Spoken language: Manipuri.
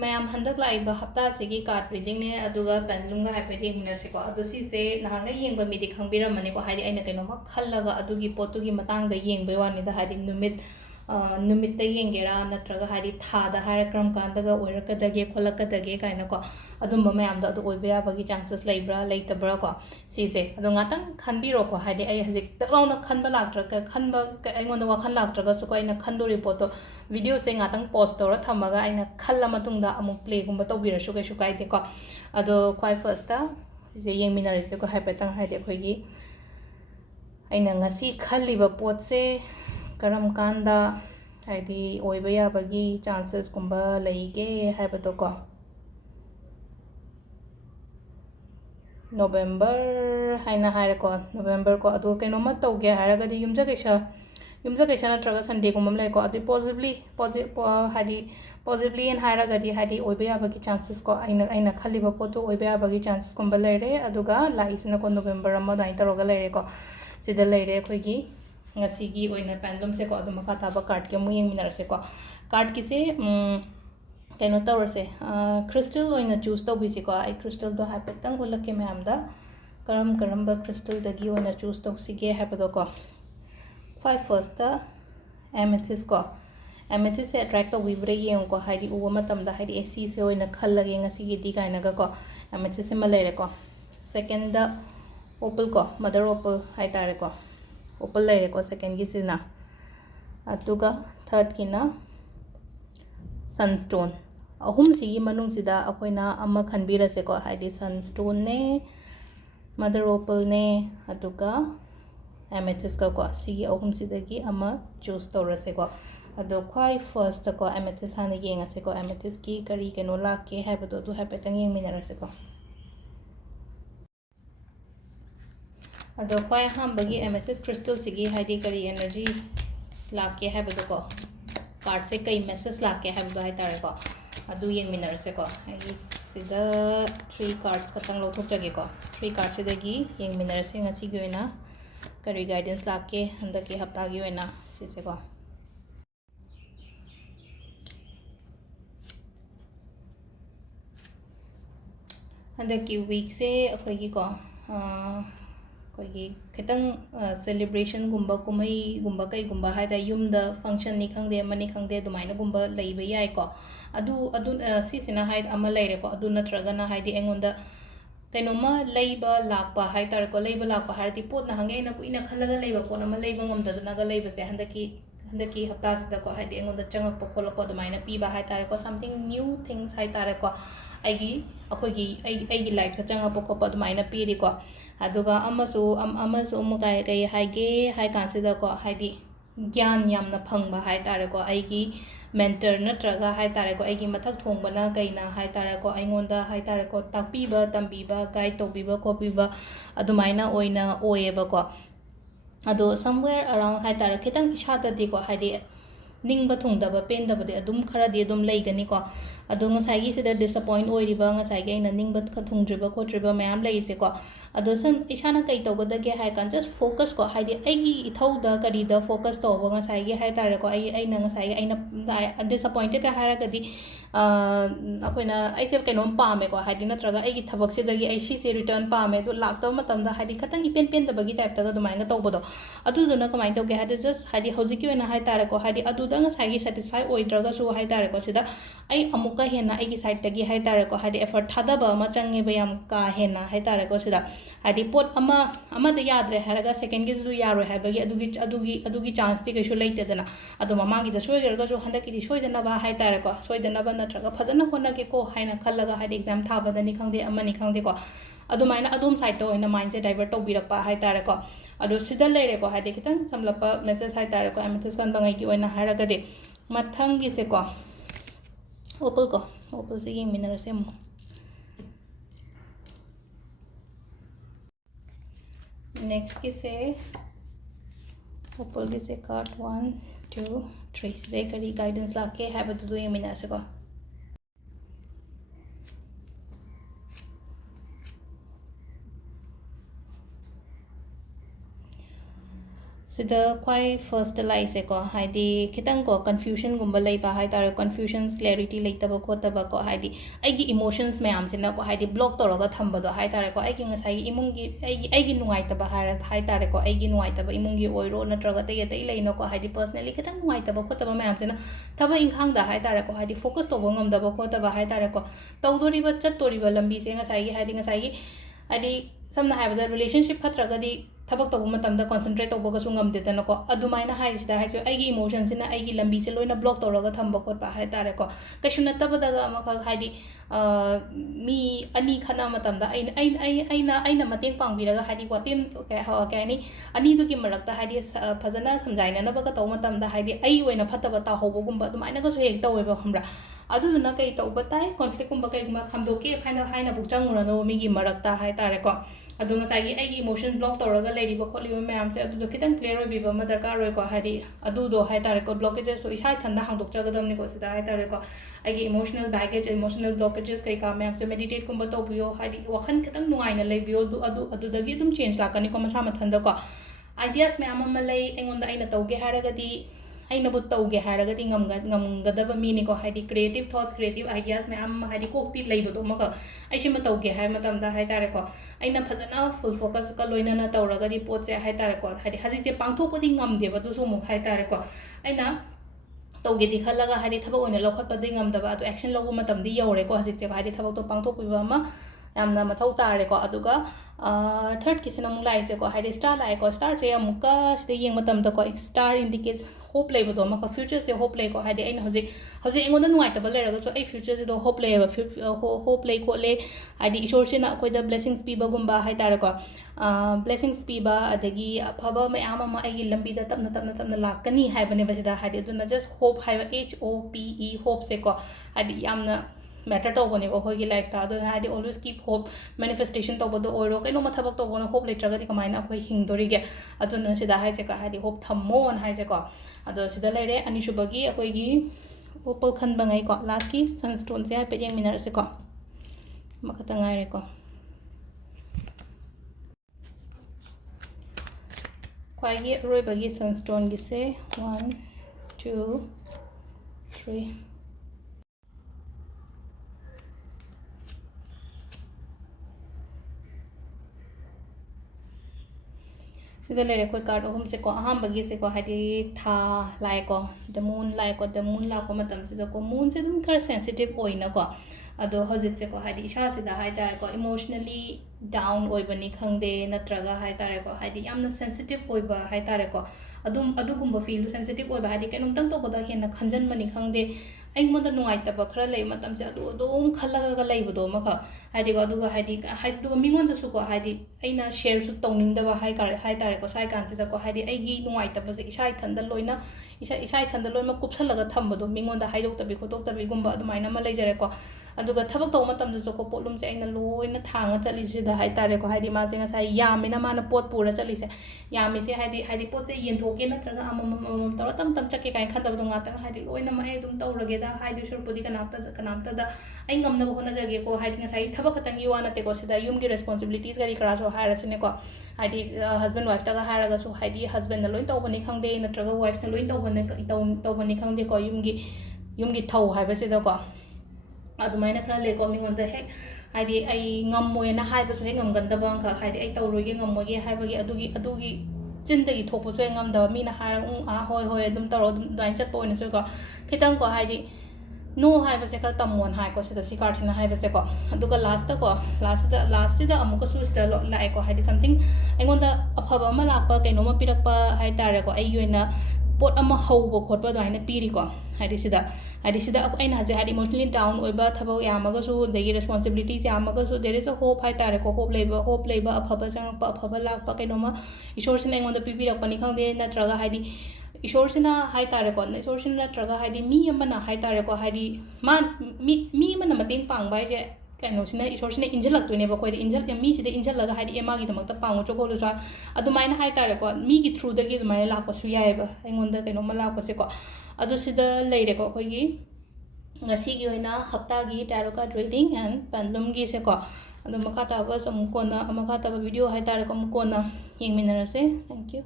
मैम हंदक लाइबा हफ्ता से कार्ड रीडिंग ने अदुगा पेंडुलम गा हाइफेट येंगनरसेको अदु सिसे नहांगा येंगबा मिदि खंबिरमनेको हाइदि अइना कैनोमा खल्लगा अदुगी पोतुगी मतांगदा येंगबे वानिदा हाइदि नुमित येंगेरा नत्रगा हाइदि थादा हाइरा क्रम कांदगा ओइरकदगे खोलकदगे काइनाको अदुंबा मैमदा अदु ओइबे याबगी चांसेस लेब्रा लेतबरा को सिसे अदु ngaतंग खनबिरोको हाइदि अइ हजिक तकलाउना खनबा लाक्ट्रगा खनबा अइंगोंदा वाखन लाक्ट्रगा सुको अइना खनदोरि पोतो वीडियो से ngaतंग पोस्ट तौरा थमगा अइना खल्ला मतुंगदा अमुक प्ले गुंबा तौबिरसु कैसु काइदेको अदो क्वाइ फर्स्टा सिसे येंगमिनारिसेको हाइपेतंग हाइदि अखोइगी अइना ngasi खल्लिबा पोतसे करम कांदा हाइदि ओइबा याबगी चांसेस गुंबा लेगे हाइबदोको नवंबर हाइना हाइरको नवंबर को अदो कैनोमा तौगे हाइरगदि युमजा कैसा नत्रगा संडे गुंबम लेको अदि पॉजिटिवली एन हाइरगदि हाइदि ओइबा याबगी चांसेस को अइना खल्लिबा पोतो ओइबा याबगी चांसेस गुंबा लेरे अदुगा लाइसिना को नवंबर अमा दाइ तरोगा लेरेको सिदा लेरे अखोइगी ngasiगी ओइना पेंडुलम से को अदु मखा ताबा कार्ड के मु येंगमिनारसे को कार्ड किसे कैनो तौरसे क्रिस्टल ओइना चूज तौबिसे को आई क्रिस्टल दो हाइपेतंग उलके मैमदा करम क्रिस्टल दगी ओइना चूज तौसिगे हाइपदो को क्वाइ फर्स्ट एमेथिस को एमेथिस से अट्रैक्ट तौबिब्रे येंग को हाइदि उवा मतमदा हाइदि एसी से ओइना खल्लगे ngasiगी दि काइनागा को एमेथिस से मलेरे को सेकंड ओपल को मदर ओपल हाइतारे को ओपल लेरे को सेकंड की सिना अतुगा थर्ड की ना सनस्टोन अहुम सिगी मनुंग सिदा अखोइना अमा खनबिरसे को हाइदि सनस्टोन ने मदर ओपल ने अतुगा एमेथिस को सिगी अहुम सिदगी अमा चूज तौरसे को अदो क्वाइ फर्स्ट को एमेथिस हाना येंगसे को एमेथिस की करी केनो लाके हाइबदो दु हाइपेतंग येंगमिनारसे को अदो क्वाइ हामबगी एमेथिस क्रिस्टल सिगी हाइदि करी एनर्जी लाके हाइबदो को कार्ड से कई मैसेज लाके हाइबदो हाइतारे को अदु येंगमिनारसे को आई सिदा 3 कार्ड्स खतंग लौथोकजगे को 3 कार्ड सिदगी येंगमिनारसे ngasiगी ओइना करी गाइडेंस लाके हंदकी हफ्तागी ओइना सिसे को हंदकी वीक से अखोइगी को खितंग सेलिब्रेशन गुंबा कुमई गुंबा कई गुंबा हाइदा युमदा फंक्शन नि खंगदे मनि खंगदे दुमाइना गुंबा लेबा याय को अदु सिसिना हाइद अमा लेरे को अदु नत्रगना हाइदि एंगोंदा कैनोमा लेबा लाकपा हाइतार को लेबा लाकपा हारति पोत ना हंगे ना कुइना खलगा लेबा पोना मा लेबा ngomdaduna ga लेबा से हंदकी हफ्ता सिदा को हाइदि एंगोंदा चंगक पोखोलको दुमाइना पीबा हाइतार को समथिंग न्यू थिंग्स हाइतार को अगी लाइफ से चंगा पोखोप दुमाइना पीरी को अदुगा अमसु मुकाय कई हाइगे हाइ कांसिदा को हाइदि ज्ञान यामना फंगबा हाइतारे को अगी मेंटर नत्रगा हाइतारे को अगी मथक थोंबना कईना हाइतारे को अइंगोंदा हाइतारे को ताकपीबा तंबीबा गाइड तौबीबा खोपीबा अदुमाइना ओइना ओएबा को अदो समवेयर अराउंड हाइतारे खितंग इसाददी को हाइदि निंगबा थुंगदबा पेंदबदे अदुम खरादि अदुम लेगनी को अदो ngसाइगी सिदा डिसअपॉइंट ओइरिबा ngसाइगी अइना निंगबा थुंगद्रिबा खोट्रिबा मैम लेइसे को अदो सन इसाना कई तौगदगे हाइ कान जस्ट फोकस को हाइदि अइगी इथौदा करीदा फोकस तौबा ngसाइगी हाइतारे को अइना ngसाइगी अइना डिसअपॉइंटेड हाइरगदि अखोइना अइसे कैनोम पामे को हाइदि नत्रगा अइगी थबक सिदगी अइ सिसे रिटर्न पामे तो लाक्तब मतमदा हाइदि खतंग इपेन पेंदबगी टाइपतगा दुमाइंगा तौबदो अदुदुना कमाइन तौगे हाइदि जस्ट हाइदि हौजिकी ओइना हाइतारे को हाइदि अदुदा ngसाइगी सैटिस्फाई ओइद्रगसु हाइतारे को सिदा अइ अमुका हेना अइगी साइड तगी हाइतारे को हाइदि एफर्ट थादबा अमा चंगेबा याम का हेना हाइतारे को सिदा हाइदि पोट अमा द याद्रे हारगा सेकंड गी जु यारो हाइबगी अदुगी चांस ति कैसु लेतेदना अदु ममागी द सोइगरगसु हंदकी सोइदनबा हाइतारे को सोइदनबा नत्रगा फजन होनगे को हाइना खल्लगा हाइदि एग्जाम थाबदनी खंगदे अमनि खंगदे को अदुमाइना अदुम साइड तो ओइना माइंड से डाइवर्ट तौबिरकपा हाइतारे को अदु सिदा लेरे को हाइदि खितंग समलपा मेसेज हाइतारे को एमेथिस कन बंगाई की ओइना हारगदे मथंगी से को ओपल से येंगमिनारसे मु नेक्स्ट की से ओपल की से कार्ड 1 2 3 से करी गाइडेंस लाके हाइबदु दु येंगमिनारसे को sida kwai first light se ko haidi kitang ko confusion gumba lei ba haidar confusions clarity leitaba khotaba ko haidi aigi emotions mayam sina ko haidi block toraga thamba do haidar ko aigi ngasai imungi aigi nuai taba haidar ko aigi nuai taba imungi oiro natraga te yate leino ko haidi personally kitang nuai taba khotaba mayam sina thaba inkhang da haidar ko haidi focus to bongam da ba khotaba haidar ko tawdori ba chattori ba lambi se ngasai haidi samna haibada relationship phatragadi thabak tawbu matamda concentrate tawbaga su ngamde tana ko adumaina haisida haisu aigi emotions ina aigi lambi se loina block tawraga thamba khotpa haitare ko kaishuna tabadaga amaka haidi mi ani khana matamda aina mateng pangbiraga haidi watin kaini ani dugi marakta haidi phajana samjaina na baga taw matamda haidi ai oina phataba ta hobogumba adumaina ga su hek taweba hamra aduna kai tawba tai conflict kumba kai guma khamdoke haina bukchangura no mi gi marakta haitare ko adu ngasai ai emotion block tawraga leiriba kholiba mayam se adu kitang clear oibiba ma darkar roi ko hari adu do haitare ko blockages so isai thanda hangdok chagadam ni ko sida haitare ko ai emotional baggage emotional blockages kai ka mayam se meditate kumba tawbiyo hari wakhan kitang nuaina leibiyo adu dagi dum change lakani ko masa mathanda ko ideas mayam ma lei engonda aina tawge haragadi aina bu tawge haragadi ngamgadaba mini ko haidi creative thoughts creative ideas mayam haidi kokti leibodo maka aisi ma tawge hai matamda haitare ko aina phajana full focus ka loina na tawragadi potse haitare ko haidi haji je pangthopadi ngamde ba du so mu haitare ko aina tawge di khalaga haidi thaba oina lokhatpa de ngamdaba adu action logu matamdi yore ko haji je haidi thaba to pangthopiba ma yamna mathau tare ko aduga third kisina mu lai se ko haidi star lai ko star je amuka side yeng matamda ko star indicates hope lay do maka future se hope lay ko haidi aina hoji engon nuai ta balera so ai future se do hope lay ba hope lay ko le haidi ishor sina koi da blessings pi ba gumba hai tar ko blessings pi ba adagi phaba me ama ma ai lambi da tapna lakani hai bane ba sida haidi do na just hope hai HOPE hope se ko haidi yamna matter to bone ba hogi life ta do haidi always keep hope manifestation to bodo oiro kai no mathabak to bono hope letra ga kamaina khoi hingdori ge aduna sida hai se ka haidi hope thammon hai se ko ado sida lere ani shubagi akoi gi opal khan bangai ko last ki sunstone se pe jeng minar se ko makata ngai re ko kwai gi roi bagi sunstone gi se 1 2 3 sida lere koi card ohum se ko aham bagi se ko haidi tha lai ko the moon la ko matam se ko moon se dum khar sensitive oina ko ado hojik se ko haidi isha sida haida ko emotionally down oibani khangde natraga haida ko haidi yamna sensitive oiba haida ko adugumba feel sensitive oiba haidi kenum tang to boda hena khanjan mani khangde aingmonda nuai taba khara lei matam se adu dom khalaga ga lei bodo maka haidi ko aduga haidi mingon da su ko haidi aina share su tongning da ba hai tare ko sai kan se da ko haidi aigi nuai taba se isai thanda loina isai thanda loina kupsalaga thambado mingon da haidok tabi khotok tabi gumba adumaina ma leijare ko aduga thabak taw matam da ko polum se aina loina thanga chali se da hai tare ko haidi ma se nga sai yamina mana pot pura chali se yami se haidi pot se yen thoke na traga amam tawra tam chakke kai khadab do ngata haidi loina ma edum tawrage da haidi surpodi kanamta da ai ngamna bo na jage ko haidi nga sai thabak katang yuana te ko sida yum gi responsibilities gari kara so hara sine ko haidi husband wife ta ga hara ga so haidi husband na loin tawbani khangde na traga wife na loin tawbani khangde ko yum gi thau haiba se da ko adumaina khara le ko mingon da hek haidi ai ngammoy na haiba so he ngamganda bang kha haidi ai tawroge ngammoge haiba gi adugi chindagi thokpo so ngamda mi na hara hoi adum tawro dain chat point so ko khitang ko haidi no haiba se kar tammon hai ko sida sikar sina haiba se ko aduga last da amuka su sida lai ko haidi something engonda aphaba ma lakpa kaino ma pirakpa hai tare ko ai yoina pot ama haubo khotba daina piri ko haidi sida aina haje haidi emotionally down oiba thabo yamaga su degi responsibilities yamaga su there is a hope hai tare ko hope leiba aphaba changpa aphaba lakpa kaino ma ishor sina engonda pipirakpani khangde natraga haidi ishor sina hai tare ko ishor sina natraga haidi mi amana hai tare ko haidi mi amana mateng pangba je kaino sina ishor sina injalak to ne ba koi injal mi sida injal laga haidi ema gi damak ta pango choko lo sa adumaina hai tare ko mi gi through da gi adumaina lakpa su yai ba engonda kaino ma lakpa se ko adu sida leire ko koi gi ngasi gi oina Haftagi tarot card reading and Pendulum gi se ko adu makata ba sam ko na makata ba video hai tare ko mu ko na yengminarase thank you